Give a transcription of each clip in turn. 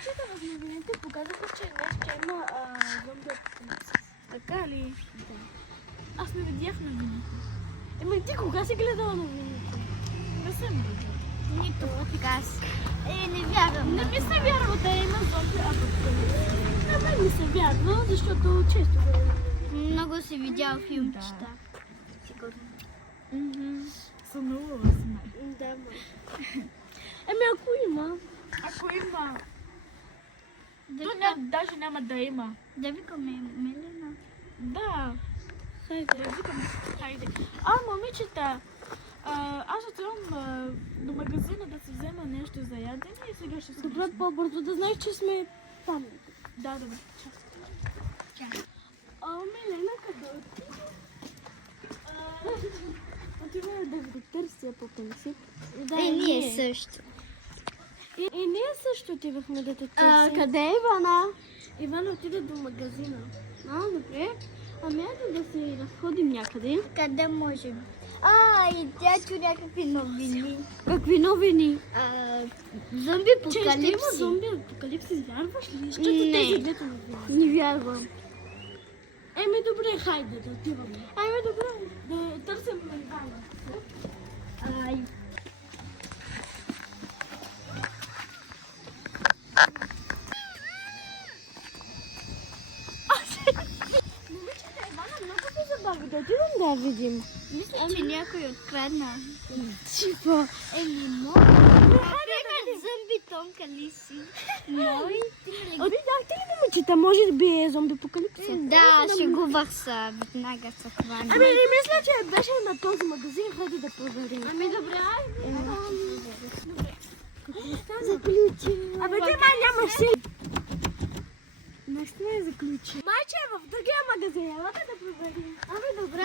Момичета в новините показаха, че днес ще има зомби апокалипсис. Така ли? Да. Аз не видях новините. Еми ти кога си гледала новините? Не съм гледала. Нито подкаст. Не вярвам. Не ми се вярва да има зомби апокалипсис. На мен ми се вярва, защото често гледам. Много си видял филмчета. Сигурно. Сънувала съм. Да, ма. Еми ако има. Ако има. То даже няма да има. Да викаме Мелена. Да. Хайде. Да викаме. Хайде. Момичета. Аз отивам до магазина да си взема нещо за ядене и сега ще се... Добре, по-бързо да знаеш, че сме там. Да, добре. Мелена, къде отиде? Отиваме да ви търси апокалипсис. Да, Ние също. И ние също отивахме да те търсим. Къде е Ивана? Иван отиде до магазина. Добре. Ами ето да се разходим някъде. Къде можем? И тя чу някакви новини. Какви новини? Зомби Че ще има апокалипси. зомби апокалипсис, вярваш ли? Ще Не. тези двете новини. Не вярвам. Еми добре, хайде да отиваме. Добре, да търсим Ивана. Момичета, Ивана много се забави. Да отидем да я видим. Мисля, че някой открадна. Типа. Много. Зомби тонка ли си? Мой? Видяхте ли, момичета? Може би е зомби апокалипсис. Да, шегувах се. Веднага се хвана. Не мисля, че беше на този магазин. Хайде да проверим. Добре, Заключи. Ти май нямаш си. Нещо е заключи. Майче е в другия магазин. Елате да проверим. добре.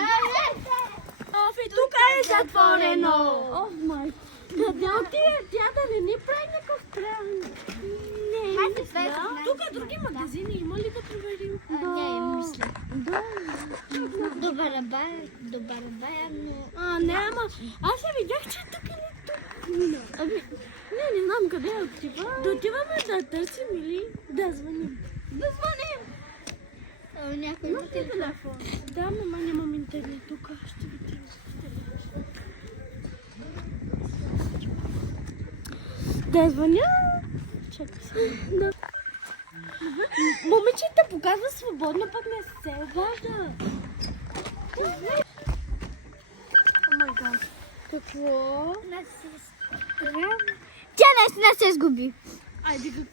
И тук е затворено. Май. Къде отиде тя да не ни прави някакъв кран? Не. Тук други магазини има ли да проверим? Не, мисля. Да. Добър бая, но... Няма. Аз я видях, че тук или тук. Не знам къде отива. Да отиваме да търсим или да звъним. Да звъним! Някой Имам ти телефон? Да, мама, нямам интернет тук. Ще ви да звъня? Чакай се. Да. Момичета показва свободно, пък не се обажда. О май гад. Какво? Тя наистина се сгуби. Айде, какво